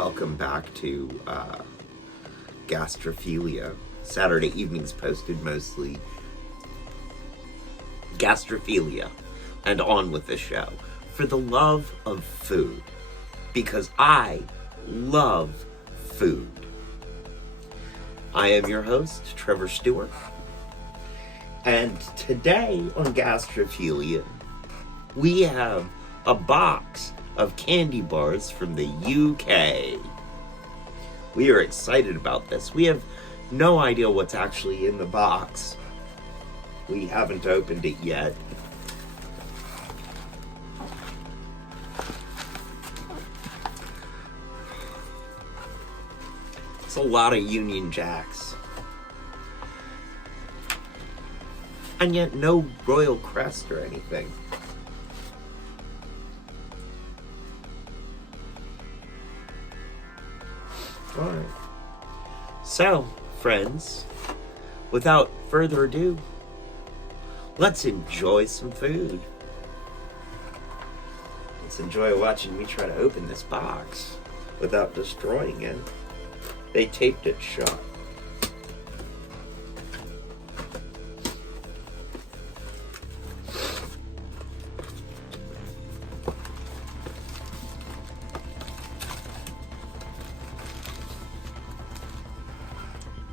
welcome back to Gastrophilia. Saturday evenings posted mostly Gastrophilia, and on with the show. For the love of food, because I love food. I am your host, Trevor Stewart, and today on Gastrophilia, we have a box of candy bars from the UK. We are excited about this. We have no idea what's actually in the box. We haven't opened it yet. It's a lot of Union Jacks. And yet no Royal Crest or anything. Alright. So, friends, without further ado, let's enjoy some food. Let's enjoy watching me try to open this box without destroying it. They taped it shut.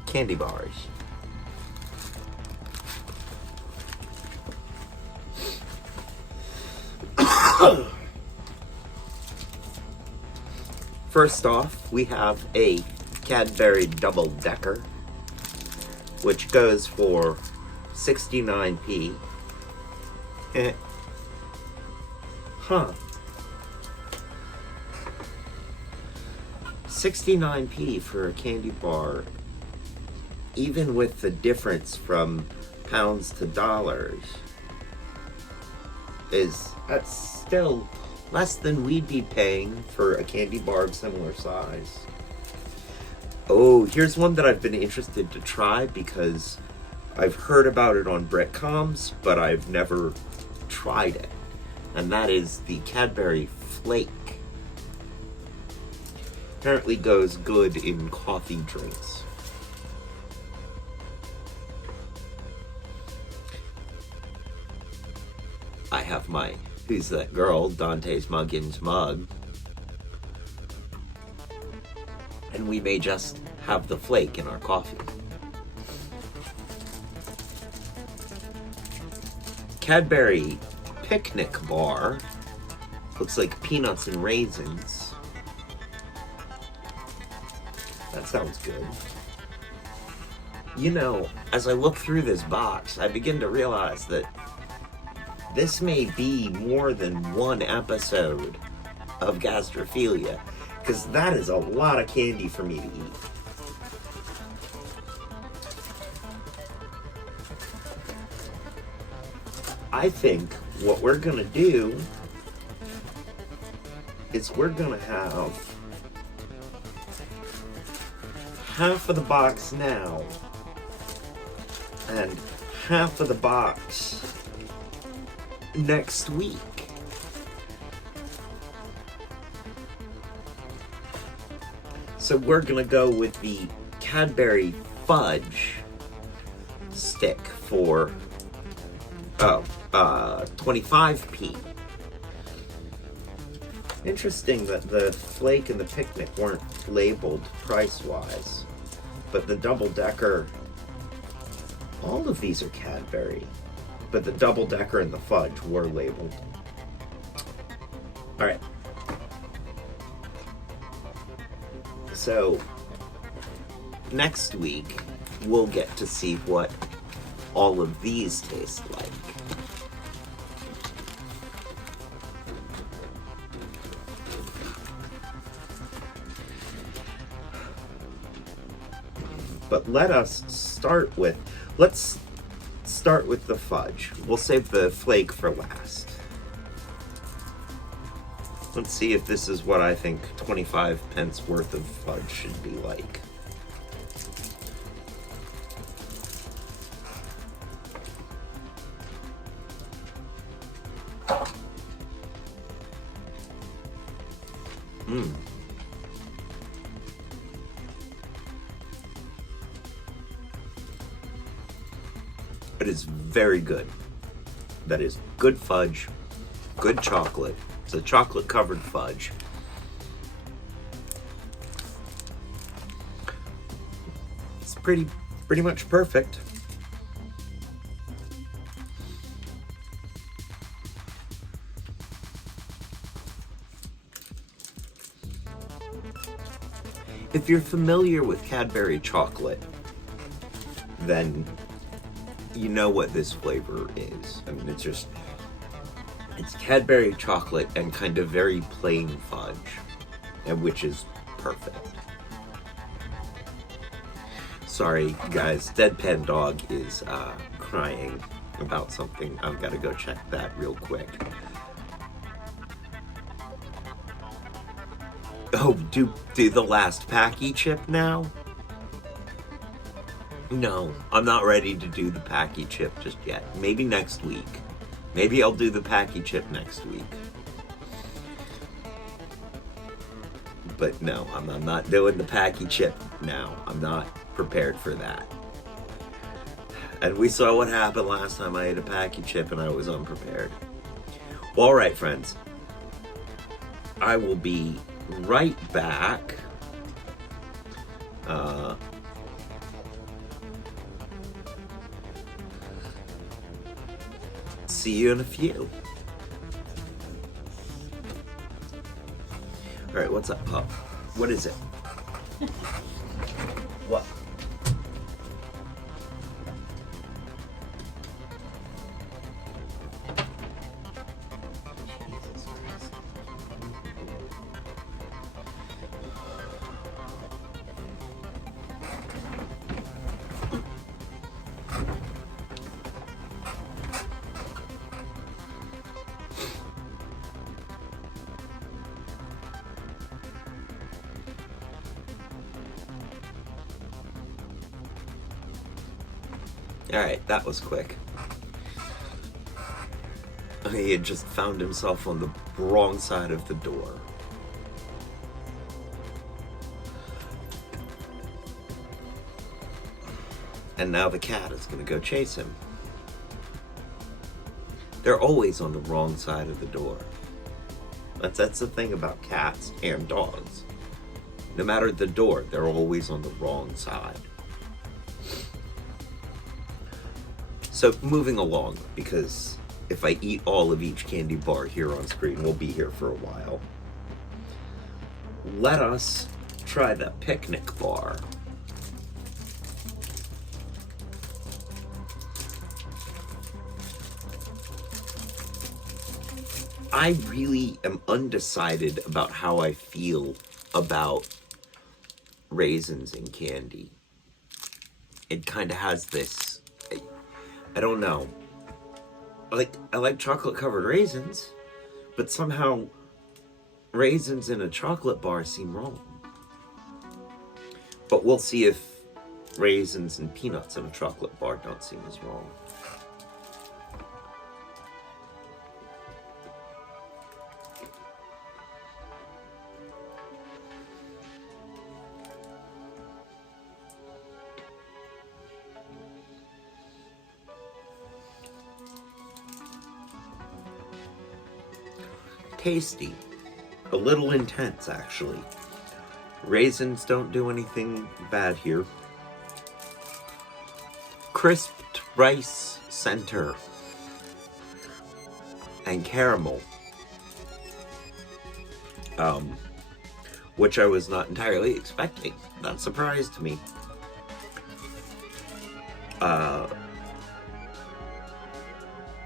Candy bars. First off, we have a Cadbury Double Decker, which goes for 69p. Huh. 69p for a candy bar, even with the difference from pounds to dollars, that's still less than we'd be paying for a candy bar of similar size. Oh, here's one that I've been interested to try because I've heard about it on Britcoms, but I've never tried it. And that is the Cadbury Flake. Apparently goes good in coffee drinks. I have my Who's That Girl, Dante's Muggins mug. And we may just have the flake in our coffee. Cadbury Picnic Bar. Looks like peanuts and raisins. That sounds good. You know, as I look through this box, I begin to realize that this may be more than one episode of Gastrophilia, because that is a lot of candy for me to eat. I think what we're gonna do is we're gonna have half of the box now and half of the box next week. So we're gonna go with the Cadbury Fudge stick for 25p. Interesting that the Flake and the Picnic weren't labeled price-wise, but the Double Decker, all of these are Cadbury, but the Double Decker and the Fudge were labeled. All right. So, next week, we'll get to see what all of these taste like. But let's start with the fudge. We'll save the flake for last. Let's see if this is what I think 25 pence worth of fudge should be like. but it's very good. That is good fudge, good chocolate. It's a chocolate covered fudge. It's pretty much perfect. If you're familiar with Cadbury chocolate, then you know what this flavor is. I mean, it's Cadbury chocolate and kind of very plain fudge, and which is perfect. Sorry, guys, Deadpan Dog is crying about something. I've got to go check that real quick. Oh, do the last packy chip now? No, I'm not ready to do the packy chip just yet. Maybe next week. Maybe I'll do the packy chip next week. But no, I'm not doing the packy chip now. I'm not prepared for that. And we saw what happened last time I ate a packy chip and I was unprepared. Well, all right, friends. I will be right back. See you in a few. All right, what's up, pup? What is it? What? Alright, that was quick. He had just found himself on the wrong side of the door. And now the cat is going to go chase him. They're always on the wrong side of the door. That's the thing about cats and dogs. No matter the door, they're always on the wrong side. So moving along, because if I eat all of each candy bar here on screen, we'll be here for a while. Let us try the picnic bar. I really am undecided about how I feel about raisins in candy. It kind of has this, I don't know. I like chocolate covered raisins, but somehow raisins in a chocolate bar seem wrong. But we'll see if raisins and peanuts in a chocolate bar don't seem as wrong. Tasty. A little intense, actually. Raisins don't do anything bad here. Crisped rice center. And caramel. Which I was not entirely expecting. That surprised me.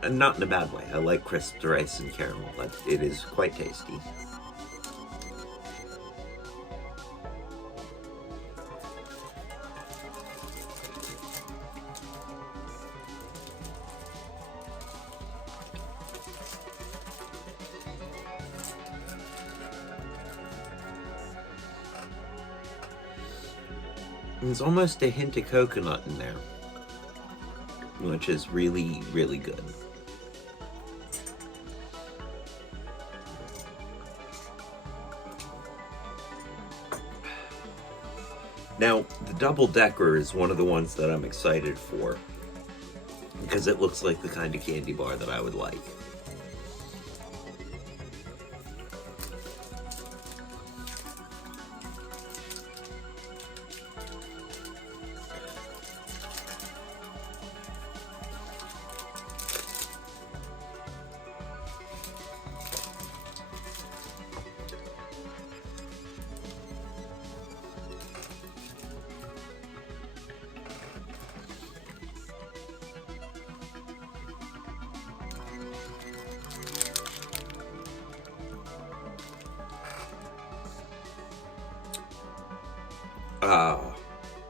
And not in a bad way. I like crisped rice and caramel. It is quite tasty. There's almost a hint of coconut in there, which is really, really good. Now, the double decker is one of the ones that I'm excited for, because it looks like the kind of candy bar that I would like.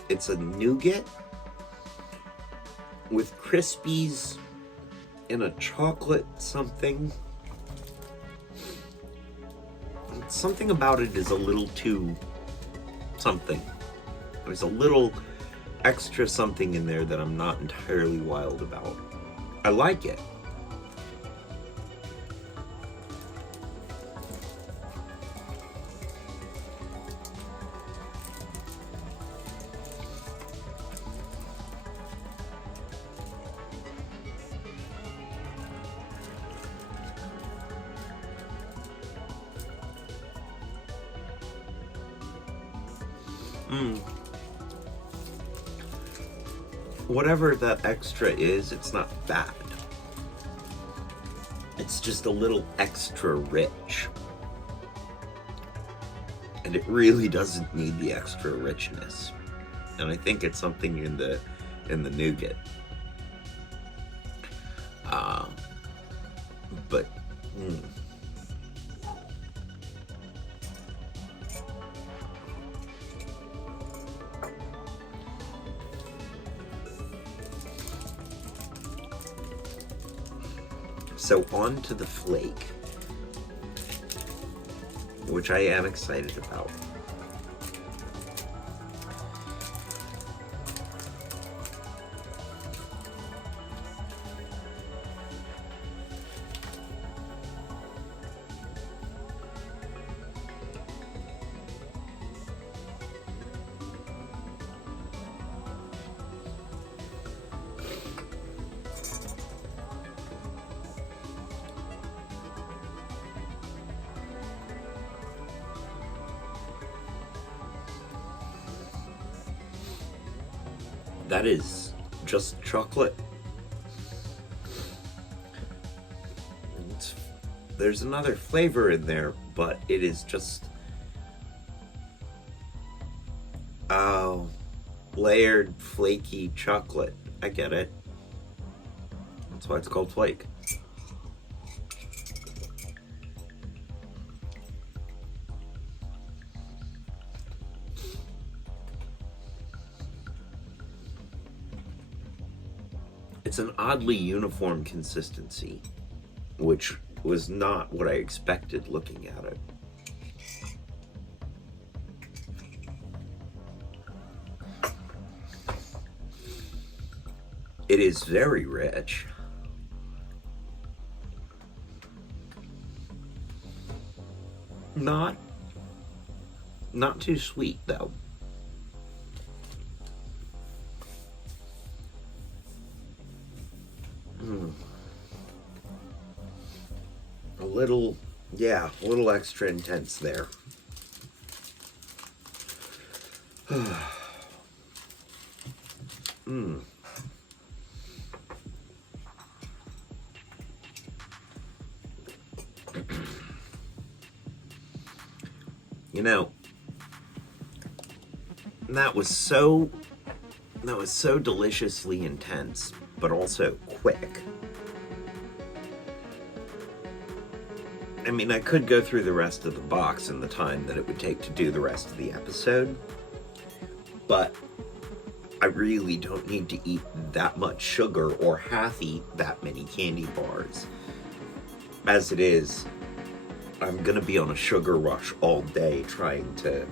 It's a nougat with Crispies in a chocolate something. Something about it is a little too something. There's a little extra something in there that I'm not entirely wild about. I like it. Whatever that extra is, it's not bad. It's just a little extra rich. And it really doesn't need the extra richness. And I think it's something in the nougat. But so on to the flake, which I am excited about. That is just chocolate. There's another flavor in there, but it is just layered, flaky chocolate. I get it. That's why it's called flake. It's an oddly uniform consistency, which was not what I expected looking at it. It is very rich. Not too sweet though. A little extra intense there. You know, that was so deliciously intense, but also quick. I mean, I could go through the rest of the box in the time that it would take to do the rest of the episode, but I really don't need to eat that much sugar or half eat that many candy bars. As it is, I'm gonna be on a sugar rush all day trying to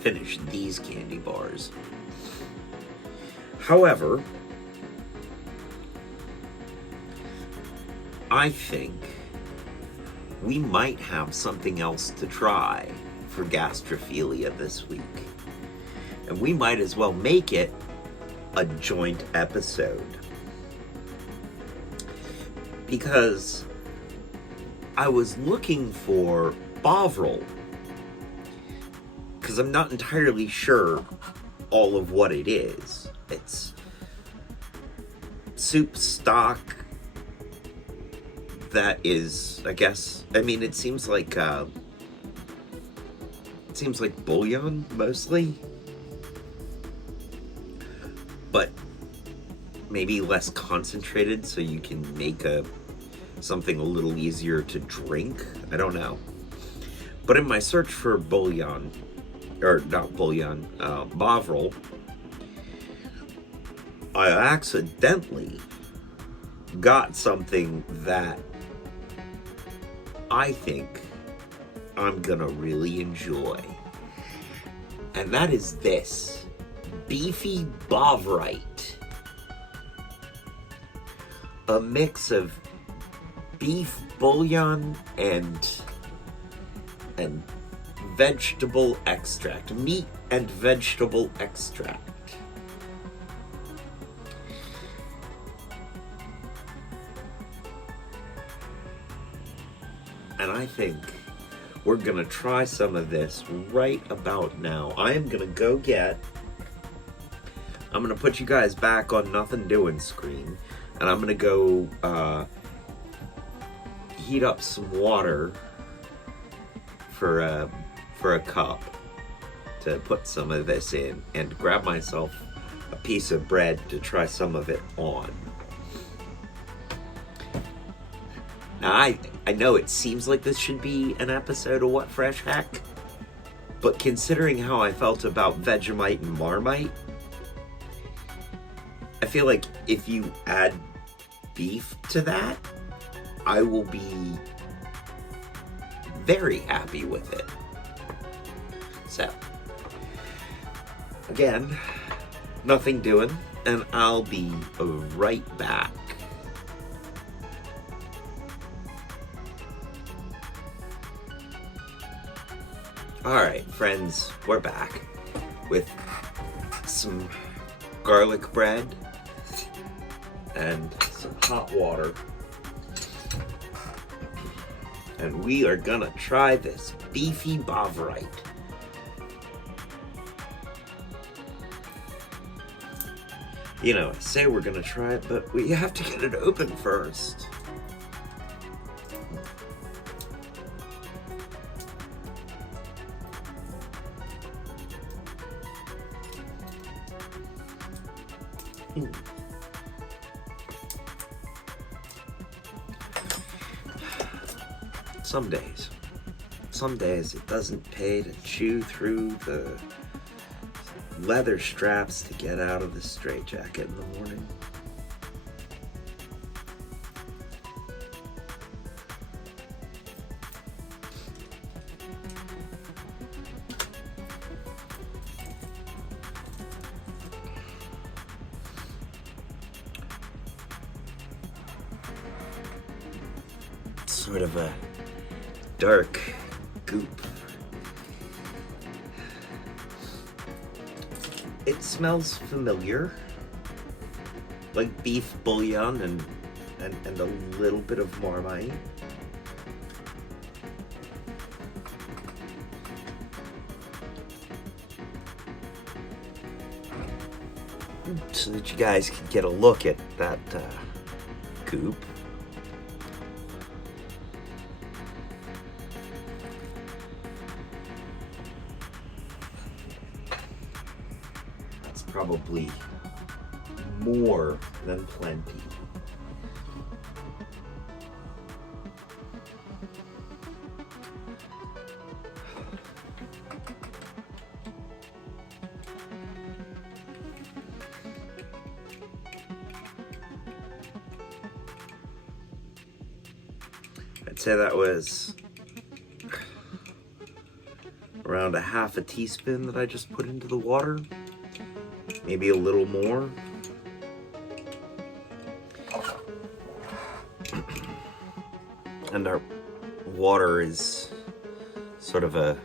finish these candy bars. However, I think we might have something else to try for Gastrophilia this week. And we might as well make it a joint episode. because I was looking for bovril, because I'm not entirely sure all of what it is. It's soup stock that is, I guess, I mean, it seems like bouillon mostly, but maybe less concentrated, so you can make something a little easier to drink. I don't know. But in my search for bouillon, or not bouillon, bovril, I accidentally got something that I think I'm gonna really enjoy. And that is this beefy bovrite. A mix of beef bouillon and vegetable extract. Meat and vegetable extract. And I think we're gonna try some of this right about now. I am gonna go I'm gonna put you guys back on nothing doing screen, and I'm gonna go heat up some water for a cup to put some of this in, and grab myself a piece of bread to try some of it on. Now, I know it seems like this should be an episode of What Fresh Heck, but considering how I felt about Vegemite and Marmite, I feel like if you add beef to that, I will be very happy with it. So, again, nothing doing, and I'll be right back. Alright, friends, we're back with some garlic bread and some hot water. And we are gonna try this beefy bovrite. You know, I say we're gonna try it, but we have to get it open first. Some days it doesn't pay to chew through the leather straps to get out of the straitjacket in the morning. Sort of a dark goop. It smells familiar, like beef bouillon and a little bit of Marmite. So that you guys can get a look at that goop. Probably more than plenty. I'd say that was around a half a teaspoon that I just put into the water. Maybe a little more. And our water is sort of a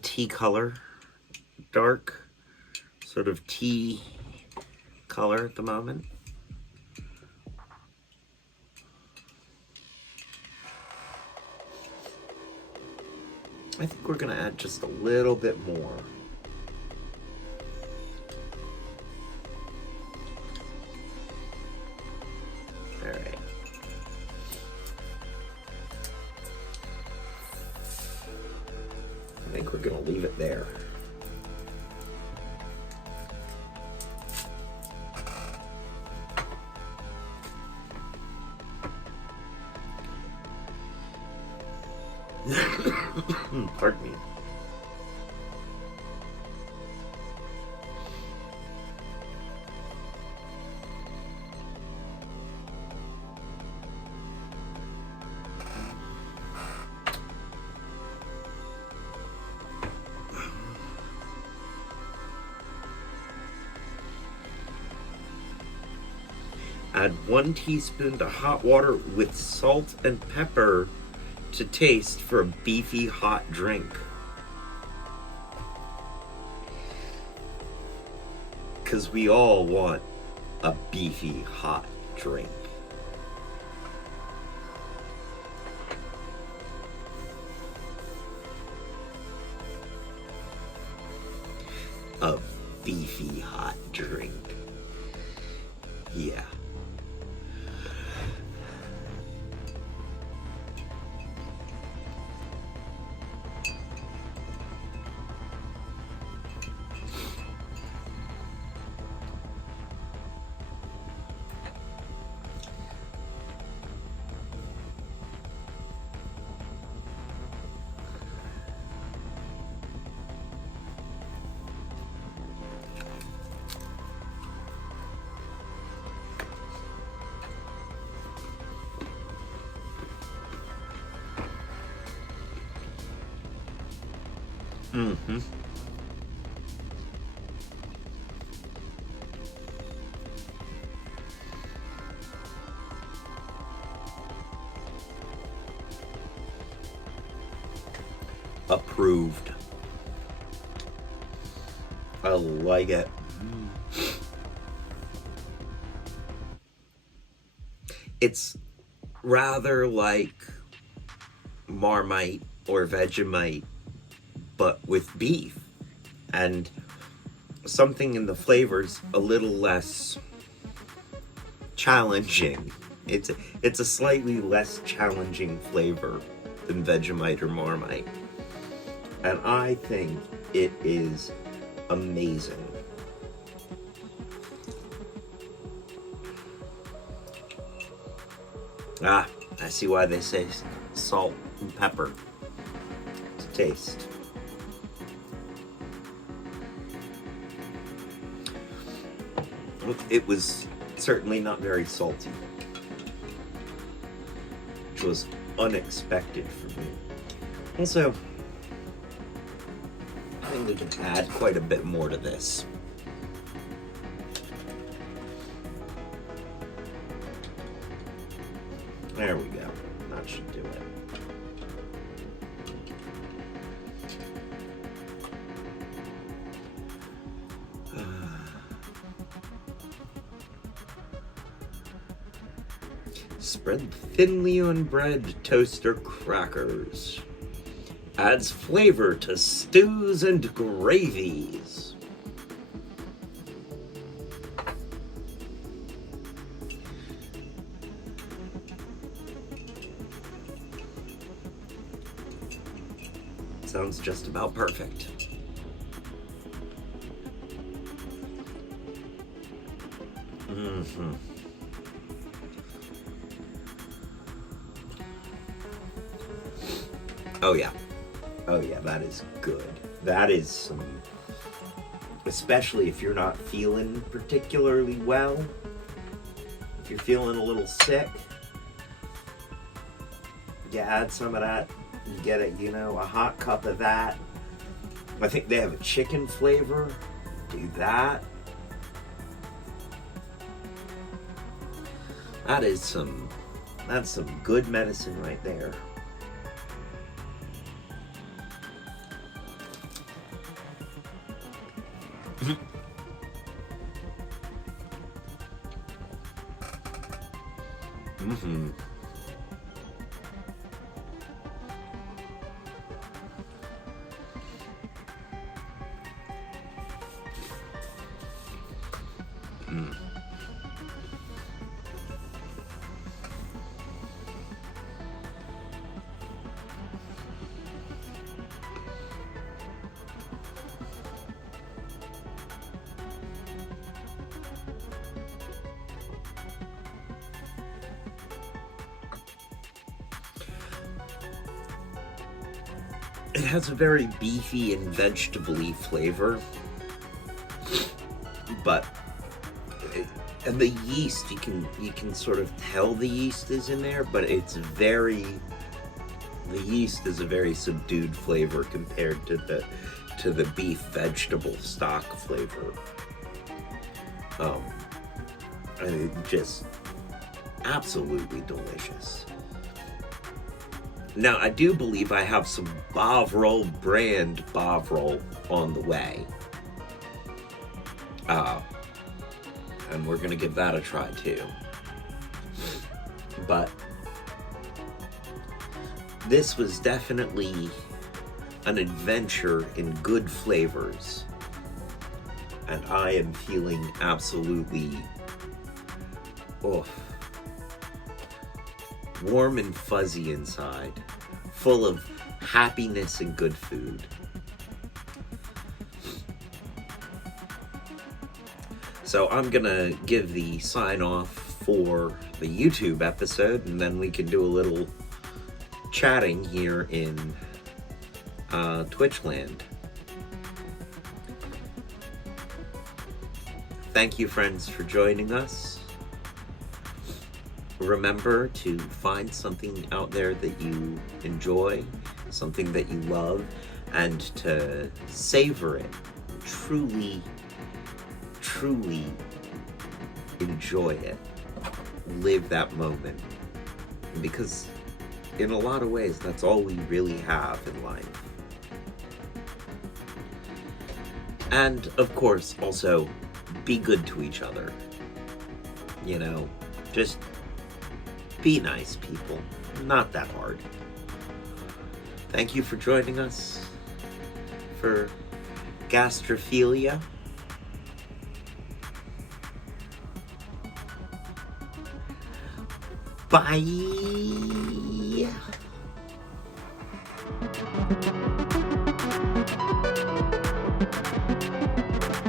tea color, dark, sort of tea color at the moment. I think we're gonna add just a little bit more. All right. I think we're gonna leave it there. Pardon me. Add 1 teaspoon to hot water with salt and pepper to taste for a beefy hot drink. Because we all want a beefy hot drink. A beefy hot drink. Yeah. Mm-hmm. Approved. I like it. It's rather like Marmite or Vegemite, but with beef, and something in the flavors a little less challenging. It's a slightly less challenging flavor than Vegemite or Marmite, and I think it is amazing. Ah, I see why they say salt and pepper to taste. It was certainly not very salty, which was unexpected for me. Also, I think we can add quite a bit more to this. There we go. That should do it. Spread thinly on bread, toast, or crackers. Adds flavor to stews and gravies. Sounds just about perfect. Mm-hmm. Oh yeah. Oh yeah, that is good. That is some, especially if you're not feeling particularly well, if you're feeling a little sick, you add some of that, you get it, you know, a hot cup of that. I think they have a chicken flavor. Do that. That's some good medicine right there. Mm-hmm. It has a very beefy and vegetable-y flavor, but and the yeast, you can sort of tell the yeast is in there, but the yeast is a very subdued flavor compared to the beef vegetable stock flavor. And it just absolutely delicious. Now, I do believe I have some bovril brand bovril on the way. And we're gonna give that a try too. But this was definitely an adventure in good flavors. And I am feeling absolutely warm and fuzzy inside, full of happiness and good food. So I'm gonna give the sign off for the YouTube episode, and then we can do a little chatting here in Twitchland. Thank you, friends, for joining us. Remember to find something out there that you enjoy, something that you love, and to savor it. Truly enjoy it. Live that moment. Because in a lot of ways, that's all we really have in life. And of course, also, be good to each other. You know, just be nice, people. Not that hard. Thank you for joining us for Gastrophilia. Bye.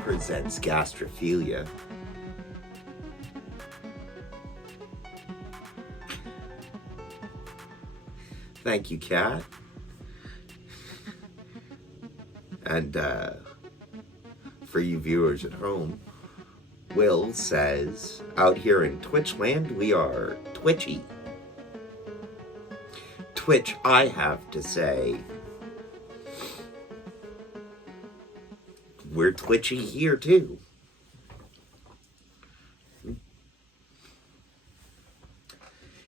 Presents Gastrophilia. Thank you, Kat. And for you viewers at home, Will says, out here in Twitchland, we are twitchy. Twitch, I have to say, we're twitchy here too.